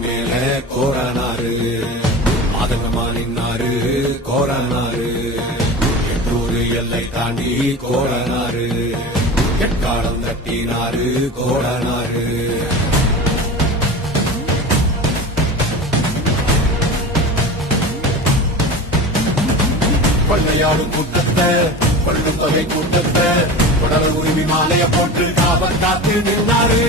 மேல கோரானாரு மாதங்கமா நின்னாரு கோரானாரு எட்நூறு எல்லை தாண்டி கோரானாரு எட்காலம் தட்டினாரு கோரானாரு கொள்ளையாடும் கூட்டத்தை கொள்ளும் தொகை கூட்டத்தை தொடர உரிமை மாலையை போட்டு காவல் காத்து நின்றாரு